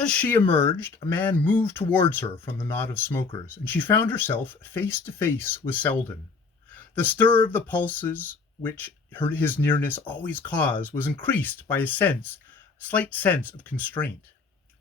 As she emerged, a man moved towards her from the knot of smokers, and she found herself face to face with Selden. The stir of the pulses which his nearness always caused was increased by a slight sense of constraint.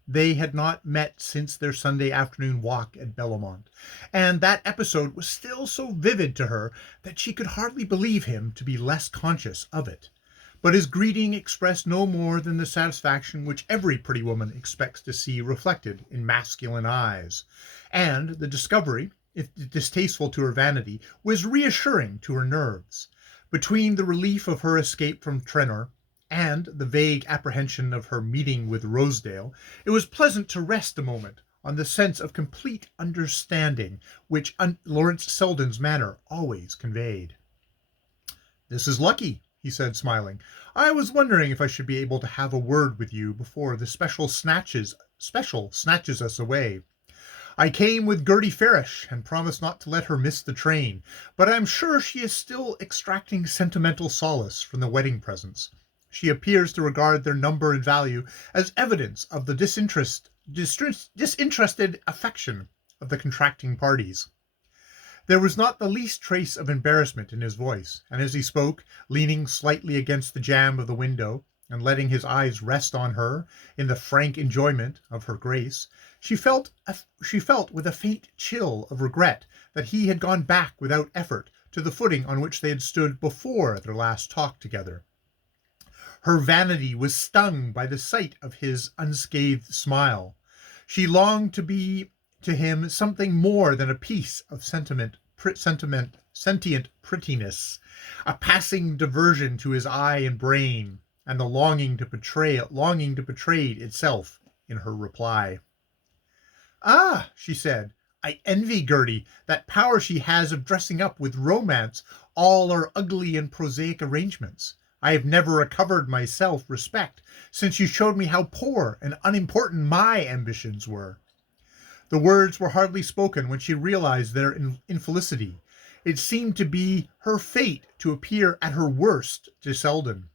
They had not met since their Sunday afternoon walk at Belmont, and that episode was still so vivid to her that she could hardly believe him to be less conscious of it. But his greeting expressed no more than the satisfaction which every pretty woman expects to see reflected in masculine eyes, and the discovery, if distasteful to her vanity, was reassuring to her nerves. Between the relief of her escape from Trenor and the vague apprehension of her meeting with Rosedale, it was pleasant to rest a moment on the sense of complete understanding which Lawrence Selden's manner always conveyed. "This is lucky," he said, smiling. "I was wondering if I should be able to have a word with you before the special snatches us away. I came with Gertie Farish and promised not to let her miss the train, but I'm sure she is still extracting sentimental solace from the wedding presents. She appears to regard their number and value as evidence of the disinterested affection of the contracting parties." There was not the least trace of embarrassment in his voice, and as he spoke, leaning slightly against the jamb of the window, and letting his eyes rest on her in the frank enjoyment of her grace, she felt with a faint chill of regret that he had gone back without effort to the footing on which they had stood before their last talk together. Her vanity was stung by the sight of his unscathed smile. She longed to be to him something more than a piece of sentient prettiness, a passing diversion to his eye and brain, and the longing to betray itself in her reply. "Ah," she said, "I envy Gertie that power she has of dressing up with romance all our ugly and prosaic arrangements. I have never recovered my self-respect since you showed me how poor and unimportant my ambitions were." The words were hardly spoken when she realized their infelicity. It seemed to be her fate to appear at her worst to Selden.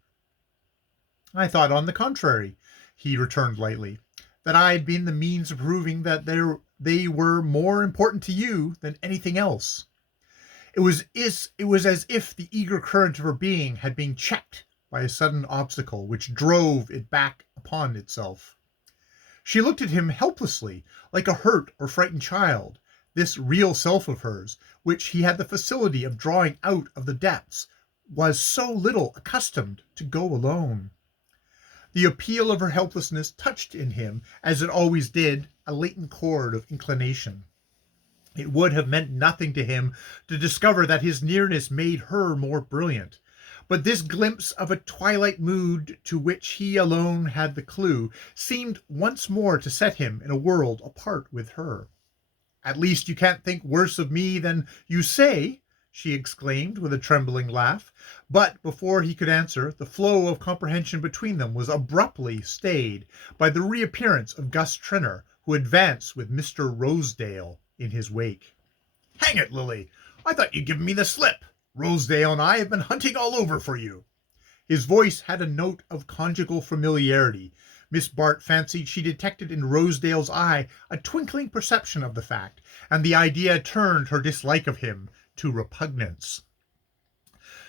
"I thought, on the contrary," he returned lightly, "that I had been the means of proving that they were more important to you than anything else." It was as if the eager current of her being had been checked by a sudden obstacle which drove it back upon itself. She looked at him helplessly, like a hurt or frightened child. This real self of hers, which he had the facility of drawing out of the depths, was so little accustomed to go alone. The appeal of her helplessness touched in him, as it always did, a latent chord of inclination. It would have meant nothing to him to discover that his nearness made her more brilliant, but this glimpse of a twilight mood to which he alone had the clue seemed once more to set him in a world apart with her. "At least you can't think worse of me than you say," she exclaimed with a trembling laugh. But before he could answer, the flow of comprehension between them was abruptly stayed by the reappearance of Gus Trenor, who advanced with Mr. Rosedale in his wake. "Hang it, Lily, I thought you'd given me the slip. Rosedale and I have been hunting all over for you." His voice had a note of conjugal familiarity. Miss Bart fancied she detected in Rosedale's eye a twinkling perception of the fact, and the idea turned her dislike of him to repugnance.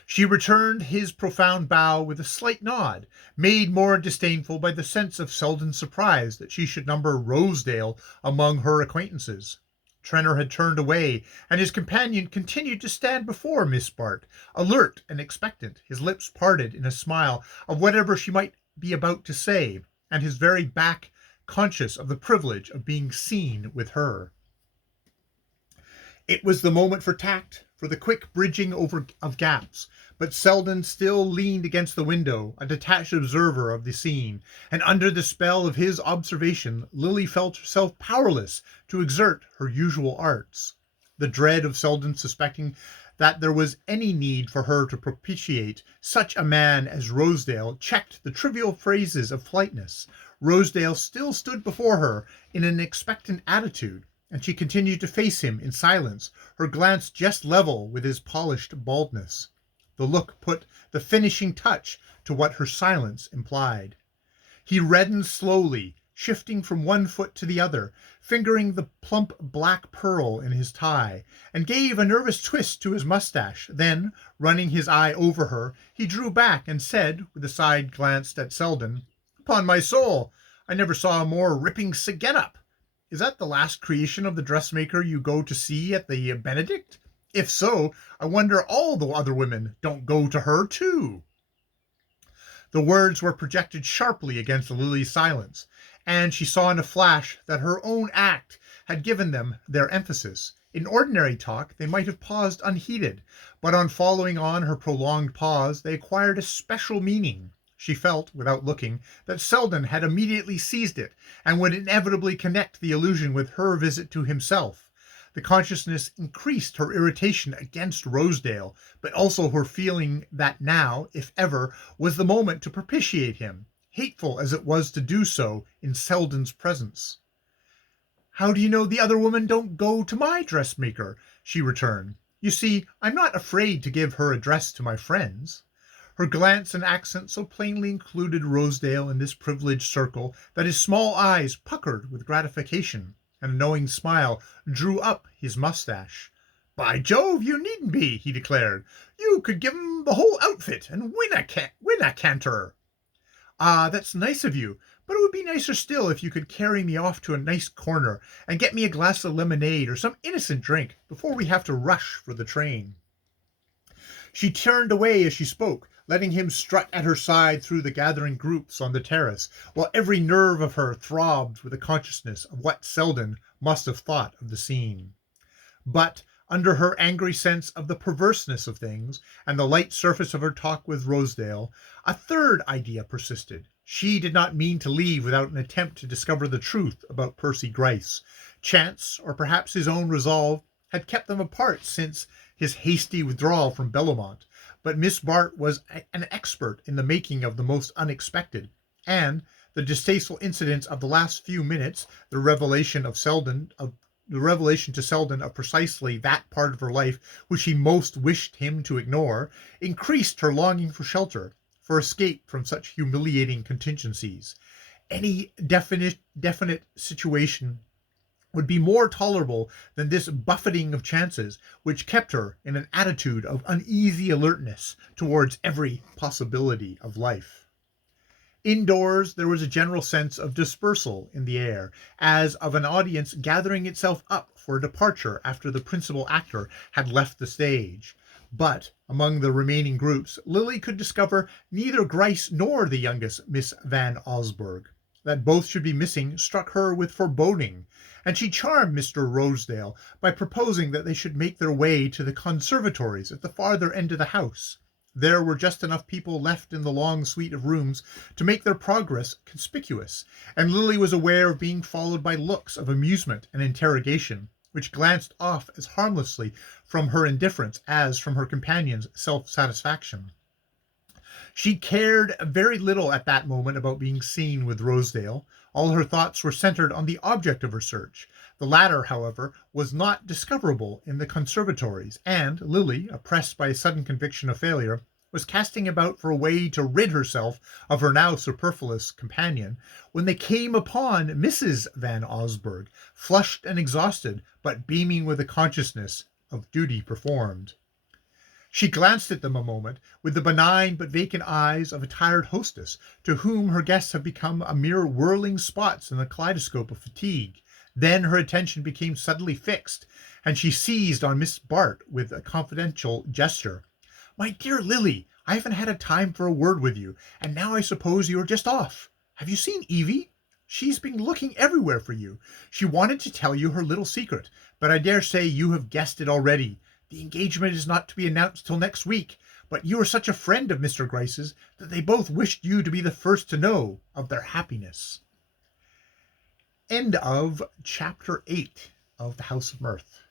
She returned his profound bow with a slight nod, made more disdainful by the sense of Selden's surprise that she should number Rosedale among her acquaintances. Trenor had turned away, and his companion continued to stand before Miss Bart, alert and expectant, his lips parted in a smile of whatever she might be about to say, and his very back conscious of the privilege of being seen with her. It was the moment for tact, for the quick bridging over of gaps, but Selden still leaned against the window, a detached observer of the scene, and under the spell of his observation Lily felt herself powerless to exert her usual arts. The dread of Selden suspecting that there was any need for her to propitiate such a man as Rosedale checked the trivial phrases of politeness. Rosedale still stood before her in an expectant attitude, and she continued to face him in silence, her glance just level with his polished baldness. The look put the finishing touch to what her silence implied. He reddened slowly, shifting from one foot to the other, fingering the plump black pearl in his tie, and gave a nervous twist to his mustache. Then, running his eye over her, he drew back and said, with a side glance at Selden, "Upon my soul, I never saw a more ripping get-up. Is that the last creation of the dressmaker you go to see at the Benedict? If so, I wonder all the other women don't go to her too." The words were projected sharply against Lily's silence, and she saw in a flash that her own act had given them their emphasis. In ordinary talk they might have paused unheeded, but on following on her prolonged pause they acquired a special meaning. She felt, without looking, that Selden had immediately seized it, and would inevitably connect the allusion with her visit to himself. The consciousness increased her irritation against Rosedale, but also her feeling that now, if ever, was the moment to propitiate him, hateful as it was to do so in Selden's presence. "How do you know the other women don't go to my dressmaker?" she returned. "You see, I'm not afraid to give her address to my friends." Her glance and accent so plainly included Rosedale in this privileged circle that his small eyes puckered with gratification, and a knowing smile drew up his mustache. "By Jove, you needn't be," he declared. "You could give 'em the whole outfit and win a Cntr." "Ah, that's nice of you, but it would be nicer still if you could carry me off to a nice corner and get me a glass of lemonade or some innocent drink before we have to rush for the train." She turned away as she spoke, letting him strut at her side through the gathering groups on the terrace, while every nerve of her throbbed with the consciousness of what Selden must have thought of the scene. But, under her angry sense of the perverseness of things, and the light surface of her talk with Rosedale, a third idea persisted. She did not mean to leave without an attempt to discover the truth about Percy Gryce. Chance, or perhaps his own resolve, had kept them apart since his hasty withdrawal from Bellomont, but Miss Bart was an expert in the making of the most unexpected, and the distasteful incidents of the last few minutes, the revelation to Selden of precisely that part of her life which he most wished him to ignore, increased her longing for shelter, for escape from such humiliating contingencies. Any definite situation would be more tolerable than this buffeting of chances, which kept her in an attitude of uneasy alertness towards every possibility of life. Indoors there was a general sense of dispersal in the air, as of an audience gathering itself up for a departure after the principal actor had left the stage. But among the remaining groups Lily could discover neither Gryce nor the youngest Miss Van Osburgh. That both should be missing struck her with foreboding, and she charmed Mr. Rosedale by proposing that they should make their way to the conservatories at the farther end of the house. There were just enough people left in the long suite of rooms to make their progress conspicuous, and Lily was aware of being followed by looks of amusement and interrogation, which glanced off as harmlessly from her indifference as from her companion's self-satisfaction. She cared very little at that moment about being seen with Rosedale. All her thoughts were centered on the object of her search. The latter, however, was not discoverable in the conservatories, and Lily, oppressed by a sudden conviction of failure, was casting about for a way to rid herself of her now superfluous companion, when they came upon Mrs. Van Osburgh, flushed and exhausted, but beaming with the consciousness of duty performed. She glanced at them a moment with the benign but vacant eyes of a tired hostess, to whom her guests have become a mere whirling spots in the kaleidoscope of fatigue. Then her attention became suddenly fixed, and she seized on Miss Bart with a confidential gesture. "My dear Lily, I haven't had a time for a word with you, and now I suppose you are just off. Have you seen Evie? She's been looking everywhere for you. She wanted to tell you her little secret, but I dare say you have guessed it already. The engagement is not to be announced till next week, but you are such a friend of Mr. Gryce's that they both wished you to be the first to know of their happiness." End of Chapter 8 of The House of Mrth.